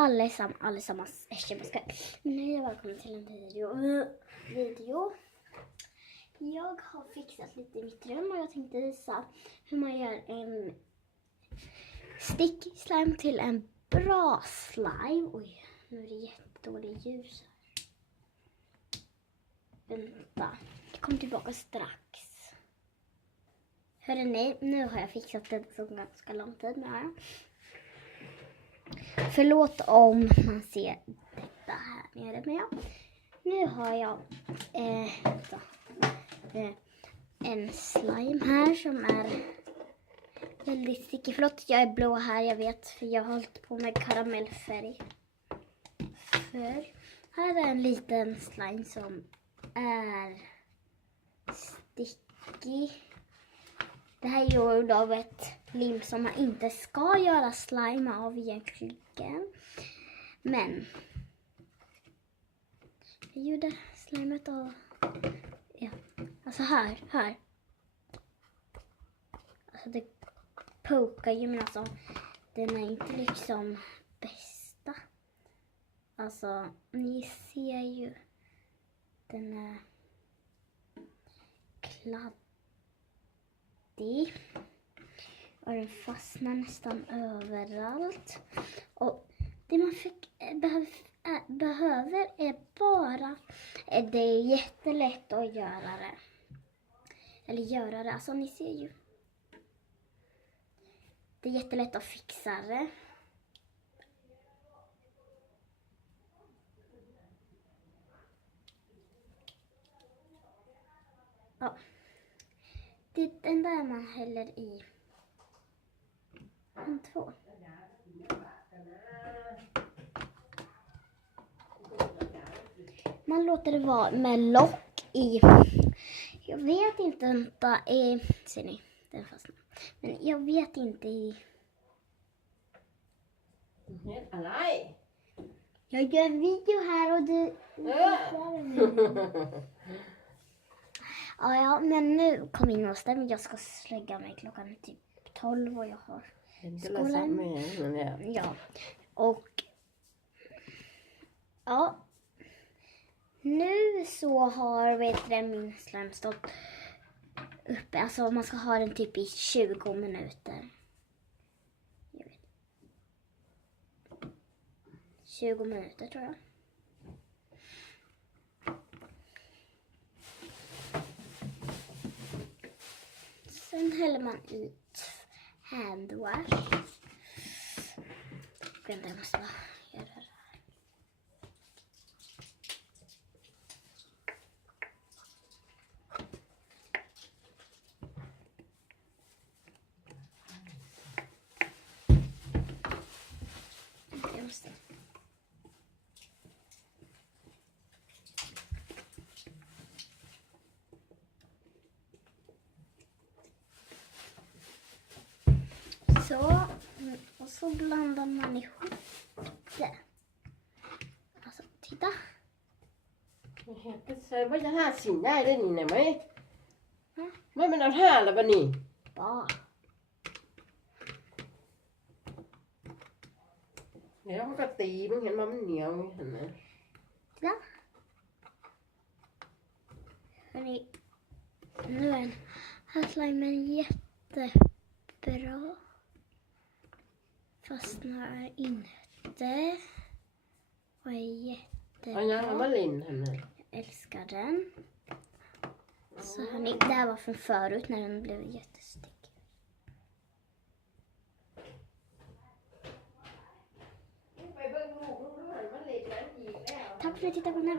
allesammans. Nu är jag välkommen till en video. Jag har fixat lite i mitt rum och jag tänkte visa hur man gör en sticky slime till en bra slime. Oj, nu är det jättedåligt ljus här. Vänta, jag kommer tillbaka strax. Hörde ni, nu har jag fixat det så ganska lång tid med. Förlåt om man ser detta här nere, men nu har jag en slime här som är väldigt stickig. Förlåt, jag är blå här, jag vet, för jag har hållit på med karamellfärg. För här är en liten slime som är stickig. Det här är gjort av ett lim som man inte ska göra slime av egentligen. Men jag gjorde slimet av, ja, alltså här. Alltså det pokar ju, men alltså den är inte liksom bästa. Alltså ni ser ju, den är kladdig. Och den fastnar nästan överallt. Och det man behöver är bara, det är jättelätt att göra det. Eller göra det, alltså ni ser ju. Det är jättelätt att fixa det. Ja. Det är den där man häller i. En, två. Man låter det vara med lock i. Jag vet inte, vänta. Ser ni? Den fastnar. Men jag vet inte i. Jag gör en video här och du. Ja, men nu kom in hos dem. Jag ska lägga mig klockan typ 12 och jag har skolan. Ja, och ja, nu så har min slime stått uppe. Alltså man ska ha den typ i 20 minuter. 20 minuter tror jag. Sen häller man ut handwash. Vänta, jag måste bara göra det här. Jag måste. Så, och så blandar man ihop det. Alltså, titta. ใส่ว่าจะห้าสินได้ด้วยนี่ไหนไหมไม่มันเอาห้าแล้วป่ะนี่ Bara. เดี๋ยวมันก็ตีมึงเห็นมันเหนียวเห็นไหม Titta. Hörrni, nu är den här slimen jättebra. Fastnar inte. Och är เอายังเอามา jättebra. เล่นเห็นไหม Jag älskar den. Så hörni, det här var från förut när den blev jättestickig. Tack för att ni tittade på den här videon.